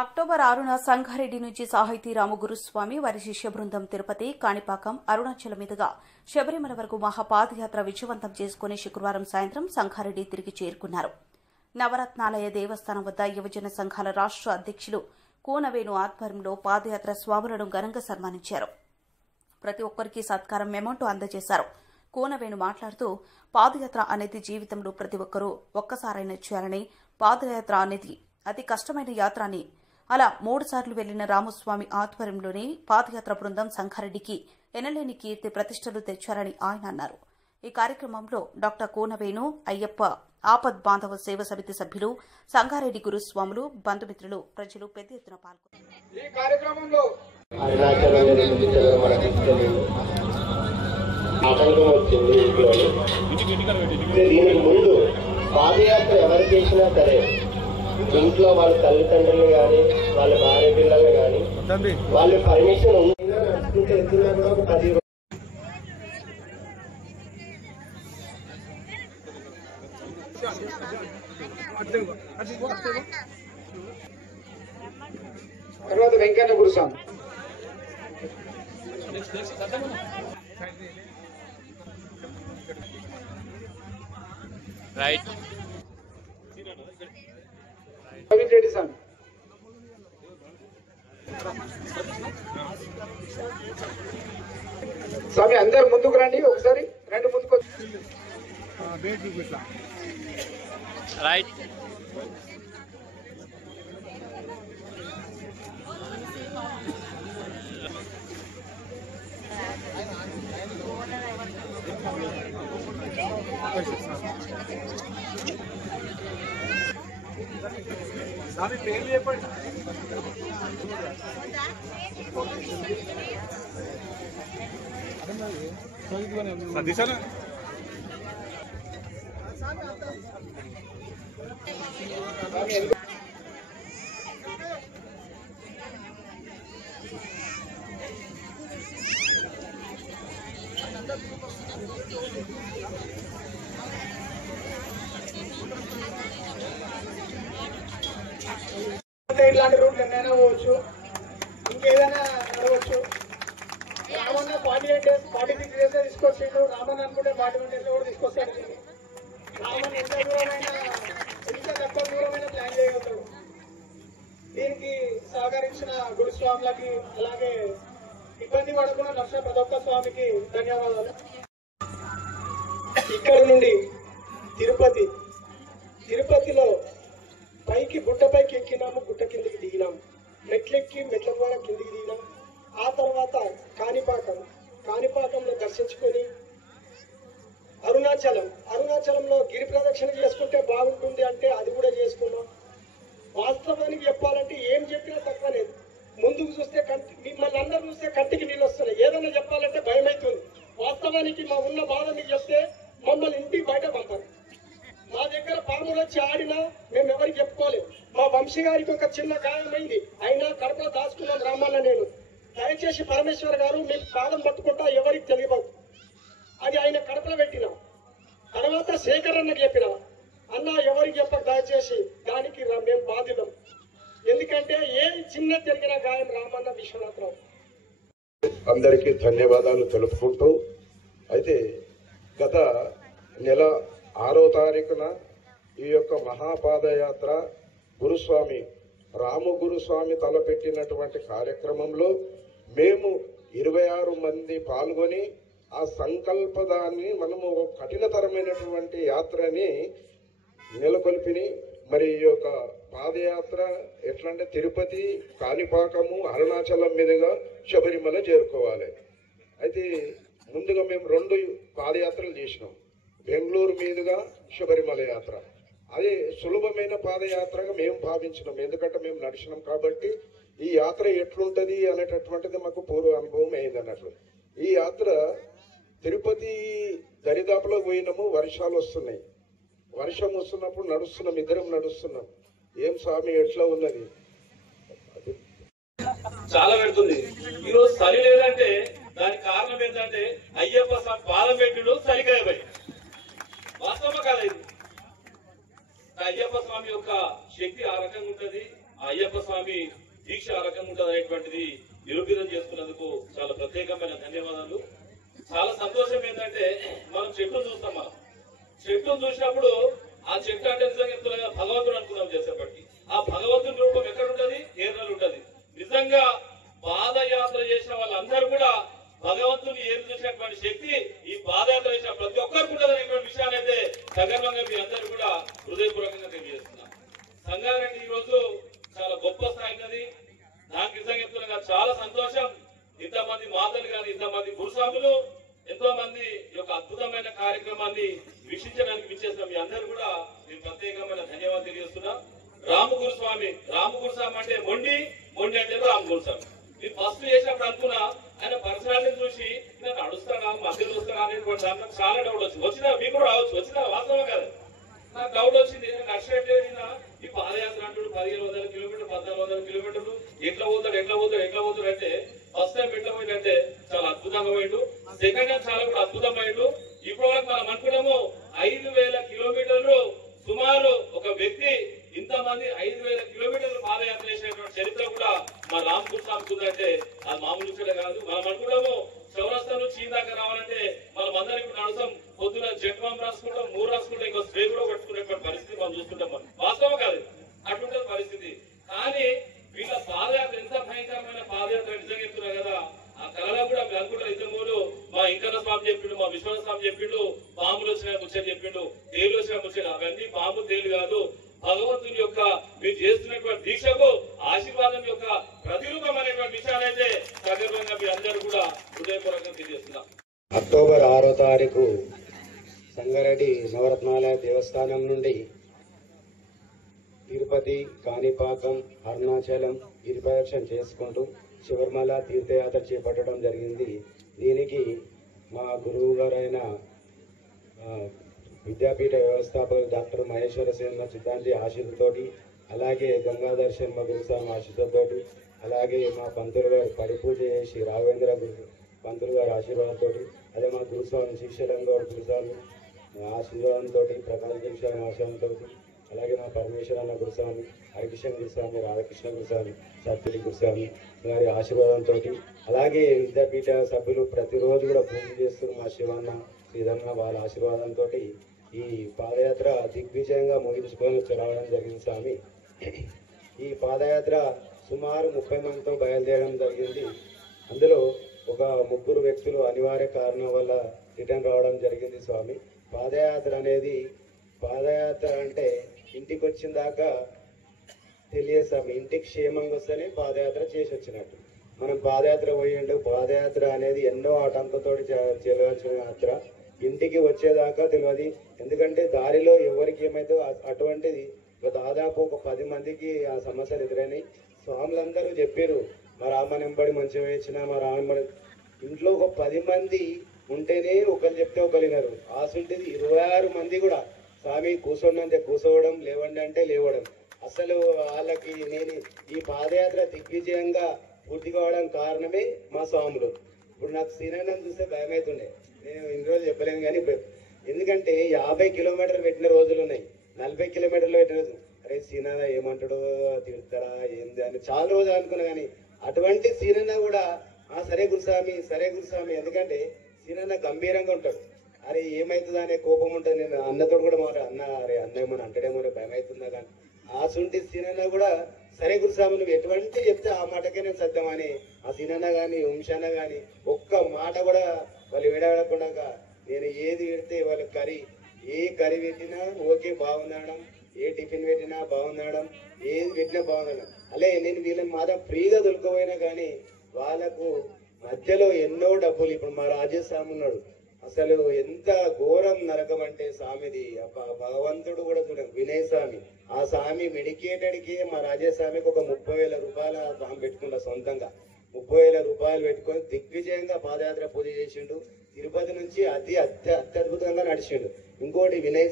October 6న Sangareddy నుంచి సాహితీ రామగురుస్వామి వారి శిష్య బృందం తిరుపతి, కాణిపాకం, అరుణాచలం మీదుగా శబరిమల వరకు మహాపాదయాత్ర విజయవంతం చేసుకుని శుక్రవారం సాయంత్రం సంగారెడ్డి తిరిగి చేరుకున్నారు. నవరత్నాలయ దేవస్థానం వద్ద యువజన సంఘాల రాష్ట్ర అధ్యక్షులు కూనవేణు ఆధ్వర్యంలో పాదయాత్ర స్వాములను ఘనంగా సన్మానించారు. ప్రతి ఒక్కరికి సత్కారం మెమోంటో అందజేశారు. కూనవేణు మాట్లాడుతూ పాదయాత్ర అనేది జీవితంలో ప్రతి ఒక్కరూ ఒక్కసారైనా చేయాలని, పాదయాత్ర అనేది అతి కష్టమైన యాత్ర అని, అలా 3 సార్లు వెళ్లిన రామస్వామి ఆధ్వర్యంలోనే పాదయాత్ర బృందం సంగారెడ్డికి ఎనలేని కీర్తి ప్రతిష్టలు తెచ్చారని ఆయన అన్నారు. ఈ కార్యక్రమంలో డాక్టర్ కూనవేణు, అయ్యప్ప ఆపద్ బాంధవ సేవ సమితి సభ్యులు, సంగారెడ్డి గురుస్వాములు, బంధుమిత్రులు, ప్రజలు పెద్ద ఎత్తున పాల్గొన్నారు. పాదయాత్ర ఎవరు చేసినా సరే ఇంట్లో వాళ్ళ తల్లిదండ్రులు కానీ, వాళ్ళ భార్య పిల్లలు కానీ, వాళ్ళ పర్మిషన్ నడుచుకుంటే ఎత్తున్నా కూడా ఒక 10 తర్వాత వెంకన్న గురుస్వామి రైట్ రెడ్డి స్వామి స్వామి అందరు ముందుకు రండి, ఒకసారి రెండు ముందుకు రైట్ స్వామి పేరు చెప్పండి. ఇట్లాంటి రూట్లు ఎన్నైనా పోవచ్చు, ఇంకేదైనా నడవచ్చు. రామన్న 48 days 46 days తీసుకొచ్చిండు. రామన్న అనుకుంటే 41 days కూడా తీసుకొస్తాడు. రామన్న ఎంత దూరమైనా, ఎంత తక్కువ దూరమైనా ప్లాన్ చేయగలుగుతాడు. దీనికి సహకరించిన గురుస్వాములకి, అలాగే ఇబ్బంది పడకుండా నష్ట ప్రతి ఒక్క స్వామికి ధన్యవాదాలు. ఇక్కడ నుండి తిరుపతిలో పైకి గుట్టపైకి ఎక్కినాము, గుట్ట కిందికి దిగినాము, మెట్లెక్కి మెట్ల ద్వారా కిందికి దిగినాం. ఆ తర్వాత కాణిపాకంలో దర్శించుకొని అరుణాచలంలో గిరి ప్రదక్షిణ చేసుకుంటే బాగుంటుంది అంటే అది కూడా చేసుకున్నాం. వాస్తవానికి చెప్పాలంటే ఏం చెప్పినా తక్కువలేదు. ముందుకు చూస్తే మిమ్మల్ని అందరూ చూస్తే కంటికి నీళ్ళు వస్తున్నాయి. ఏదైనా చెప్పాలంటే భయం అవుతుంది. వాస్తవానికి మా ఉన్న బాధ మీకు చెప్తే మమ్మల్ని ఇంటికి బయట పంపారు. మా దగ్గర పాములు వచ్చి ఆడినా మేము ఎవరికి చెప్పుకోలేము. మా వంశీ గారికి ఒక చిన్న గాయమైంది, అయినా కడపలో దాచుకున్నాం. రామన్న నేను దయచేసి పరమేశ్వర్ గారు మీకు పాదం పట్టుకుంటా, ఎవరికి తెలియదు. అది ఆయన కడపలో పెట్టినా. తర్వాత శేఖర్ అన్నకి చెప్పిన, అన్న ఎవరికి చెప్పక దయచేసి, దానికి మేము బాధ్యులం. ఎందుకంటే ఏ చిన్న జరిగిన గాయం రామన్న విశ్వనాథరావు. అందరికీ ధన్యవాదాలు తెలుపుకుంటూ, అయితే గత నెల 6వ తారీఖున ఈ యొక్క మహాపాదయాత్ర గురుస్వామి రామగురుస్వామి తలపెట్టినటువంటి కార్యక్రమంలో మేము 26 మంది పాల్గొని ఆ సంకల్పదాన్ని మనము కఠినతరమైనటువంటి యాత్రని నెలకొల్పిని. మరి ఈ యొక్క పాదయాత్ర ఎట్లంటే తిరుపతి, కాణిపాకము, అరుణాచలం మీదుగా శబరిమల చేరుకోవాలి. అయితే ముందుగా మేము 2 పాదయాత్రలు చేసినాం. బెంగళూరు మీదుగా శబరిమల యాత్ర. అదే సులభమైన పాదయాత్రగా మేము భావించినాం, ఎందుకంటే మేము నడిచినాం కాబట్టి. ఈ యాత్ర ఎట్లుంటది అనేటటువంటిది మాకు పూర్వ అనుభవం అయింది అన్నట్లు. ఈ యాత్ర తిరుపతి దరిదాపులో పోయినాము, వర్షాలు వస్తున్నాయి. వర్షం వస్తున్నప్పుడు నడుస్తున్నాం, ఇద్దరం నడుస్తున్నాం. ఏం స్వామి ఎట్లా ఉన్నది, చాలా పెడుతుంది. ఈరోజు చలి లేదంటే దానికి కారణం ఏంటంటే అయ్యప్ప స్వామి పాదం పెట్టుడు చలికాయ పోయి. వాస్తవం కదా ఇది. అయ్యప్ప స్వామి యొక్క శక్తి ఆ రకంగా ఉంటది. అయ్యప్ప స్వామి స్వామి దీక్ష ఆ రకంగా ఉంటుంది అనేటువంటిది నిరూపితం చేసుకున్నందుకు చాలా ప్రత్యేకమైన ధన్యవాదాలు. చాలా సంతోషం ఏంటంటే మనం చెట్టును చూస్తాం. మనం చెట్టును చూసినప్పుడు ఆ చెట్టు అంటే నిజంగా చెప్తున్నా భగవంతుడు అనుకున్నాం చేసేప్పటికి. ఆ భగవంతుని రూపం ఎక్కడ ఉంటది? కేరళలో ఉంటది. నిజంగా పాదయాత్ర చేసిన వాళ్ళందరూ కూడా భగవంతుని ఏరు చూసినటువంటి శక్తి ఈ పాదయాత్ర చేసిన ప్రతి ఒక్కరికి ఉంటుంది అనేటువంటి విషయాన్ని అయితే సగర్వంగా మీ అందరూ కూడా హృదయపూర్వకంగా తెలియజేస్తున్నాం. సంగారెడ్డి ఈ రోజు చాలా గొప్ప స్థాయి. నాకు నిజంగా చెప్తున్నా చాలా సంతోషం. ఇంతమంది మాతలు కానీ ఇంతమంది గురుస్వాములు ఎంతో మంది ఈ యొక్క అద్భుతమైన కార్యక్రమాన్ని వీక్షించడానికి విచ్చేసిన మీ అందరూ కూడా నేను ప్రత్యేకమైన ధన్యవాదాలు తెలియజేస్తున్నా. రామగురుస్వామి అంటే మొండి అంటే రామగురుస్వామి. మీరు ఫస్ట్ చేసినప్పుడు అనుకున్నా ఆయన పర్సనాలిటీ చూసి నేను అడుస్తానా మధ్యలో వస్తానా అనేటువంటి దాంట్లో చాలా డౌట్ వచ్చినా మీకు కూడా రావచ్చు, వచ్చినా వాస్తవం కదా. నాకు డౌట్ వచ్చింది. నడిచినట్టు ఈ పాదయాత్ర అంటాడు 1500 కిలోమీటర్లు 1400 కిలోమీటర్లు ఎట్లా పోతాడు అంటే ఫస్ట్ టైం ఎట్లా పోయిందంటే చాలా అద్భుతంగా పోయిండు. సెకండ్ టైం చాలా కూడా అద్భుతమైండు. ఇప్పుడు మనం అనుకున్నాము 5000 కిలోమీటర్లు సుమారు ఒక వ్యక్తి ఇంతమంది 5000 కిలోమీటర్లు పాదయాత్ర చేసినటువంటి చరిత్ర కూడా మా రామగురుస్వామికి ఉందంటే అది మామూలు విషయం కాదు. మనం అనుకున్నాము చౌరస్తా నుంచి చీన్ దాకా రావాలంటే మనం అందరం ఇప్పుడు నడుస్తాం. పొద్దున జట్వాం రాసుకుంటాం, 3 రాసుకుంటాం, ఇంకో స్ప్రే కూడా కొట్టుకునేటువంటి పరిస్థితి మనం చూస్తుంటాం. మనం వాస్తవం కాదు, అటుంటుంది పరిస్థితి. కానీ వీళ్ళ పాదయాత్ర ఎంత భయంకరమైన పాదయాత్ర నిజంగా చెప్తున్నారు కదా. ఆ కళలో కూడా మీరు అనుకుంటారు ఇద్దరు మా ఇంకన్న స్వామి చెప్పిండు, మా విశ్వాస స్వామి చెప్పిండు, పాములు వచ్చిన ముచ్చట చెప్పిండు, తేలు వచ్చిన ముచ్చట. అవన్నీ పాము తేలు కాదు, భగవంతుని యొక్క మీరు చేస్తున్నటువంటి దీక్షకు ఆశీర్వాదం యొక్క ప్రతిరూపం అనేటువంటి విషయాన్ని అయితే సగర్వంగా మీ అందరూ కూడా హృదయపూర్వకంగా తెలియజేస్తున్నాం. అక్టోబర్ 6వ తారీఖు సంగారెడ్డి నవరత్నాలయ దేవస్థానం నుండి తిరుపతి, కాణిపాకం, అరుణాచలం గిరి ప్రదక్షిణ చేసుకుంటూ శబరిమల తీర్థయాత్ర చేపట్టడం జరిగింది. దీనికి మా గురువు గారైన విద్యాపీఠ వ్యవస్థాపకులు డాక్టర్ మహేశ్వర సేన సిద్ధాంతి ఆశీస్సుతోటి, అలాగే గంగాధర్ శర్మ గురుస్వామి ఆశీస్సుతోటి, అలాగే మా పంతులు గారు పరిపూజ చేసి రాఘవేంద్ర పంతులు గారి ఆశీర్వాదంతో, అదే మా గురుస్వామి శ్రీశైలం గౌడ్ గురుస్వామి ఆశీర్వాదంతో, ప్రకాశ్ గురుస్వామి ఆశీర్వాదంతో, అలాగే మా పరమేశ్వరన్న గురుస్వామి, హరికృష్ణ గురుస్వామి, రాధాకృష్ణ గురుస్వామి, సత్యటి గురుస్వామి గారి ఆశీర్వాదంతో, అలాగే విద్యాపీఠ సభ్యులు ప్రతిరోజు కూడా పూజ చేస్తున్న మా శివన్న శ్రీధన్న వాళ్ళ ఆశీర్వాదంతో ఈ పాదయాత్ర దిగ్విజయంగా ముగించుకొని రావడం జరిగింది స్వామి. ఈ పాదయాత్ర సుమారు 30 మందితో బయలుదేరడం జరిగింది. అందులో ఒక 3 వ్యక్తులు అనివార్య కారణం వల్ల రిటర్న్ రావడం జరిగింది స్వామి. పాదయాత్ర అంటే ఇంటికి వచ్చిన దాకా తెలియదు స్వామి. ఇంటికి క్షేమంగా వస్తేనే పాదయాత్ర చేసి వచ్చినట్టు. మనం పాదయాత్ర పోయిండు. పాదయాత్ర అనేది ఎన్నో ఆటంకంతో చేయవలసిన యాత్ర. ఇంటికి వచ్చేదాకా తెలియదు. ఎందుకంటే దారిలో ఎవరికి ఏమైతే అటువంటిది దాదాపు ఒక 10 మందికి ఆ సమస్యలు ఎదురైనాయి. స్వాములందరూ చెప్పారు మా రామనెంబడి మంచిగా వేసిన మా రామనెంబడి. ఇంట్లో ఒక 10 మంది ఉంటేనే ఒకరు చెప్తే ఒకరు వినరు. ఆసుంటిది 26 మంది కూడా స్వామి కూర్చోండి కూర్చోవడం, లేవండి అంటే లేవడం. అసలు వాళ్ళకి నేను ఈ పాదయాత్ర దిగ్విజయంగా పూర్తి కావడం కారణమే మా స్వాములు. ఇప్పుడు నాకు శ్రీనగరం చూస్తే భయం అవుతుండే. నేను ఇన్ని రోజులు చెప్పలేను కానీ ఎందుకంటే 50 కిలోమీటర్లు పెట్టిన రోజులు ఉన్నాయి, 40 కిలోమీటర్లు పెట్టిన రోజు. అరే సీనన్న ఏమంటాడో తిడతారా ఏంది అని చాలా రోజులు అనుకున్నా. కానీ అటువంటి సీనన్న కూడా సరే గురుస్వామి ఎందుకంటే సీనన్న గంభీరంగా ఉంటాడు. అరే ఏమవుతుందా అనే కోపం ఉంటుంది. నేను అన్నతో కూడా అరే అన్న ఏమన్నా అంటాడేమో భయం అవుతుందా కానీ ఆ సుంటి సీనన్న కూడా సరే గురుస్వామి నువ్వు ఎటువంటి చెప్తే ఆ మాటకే నేను సత్యమని ఆ సీనన్న కానీ వంశాన్న కానీ ఒక్క మాట కూడా వాళ్ళు విడవకుండా నేను ఏది పెడితే వాళ్ళ ఏ కర్రీ పెట్టినా ఓకే బాగుందనడం, ఏ టిఫిన్ పెట్టినా బాగుందనడం, ఏది పెట్టినా బాగుందనడం. అలే నేను వీళ్ళని మాత్రం ఫ్రీగా దొరికిపోయినా కానీ వాళ్ళకు మధ్యలో ఎన్నో డబ్బులు. ఇప్పుడు మా రాజస్వామి ఉన్నాడు, అసలు ఎంత ఘోరం నరకం అంటే స్వామిది. భగవంతుడు కూడా చూడండి వినయ్ స్వామి. ఆ స్వామి మెడికేటెడ్కి మా రాజస్వామికి ఒక 30,000 రూపాయల స్వామి పెట్టుకున్న సొంతంగా 30,000 రూపాయలు పెట్టుకొని దిగ్విజయంగా పాదయాత్ర పూజ చేసిండు. తిరుపతి నుంచి అత్యద్భుతంగా నడిచిండు. ఇంకోటి వినయ్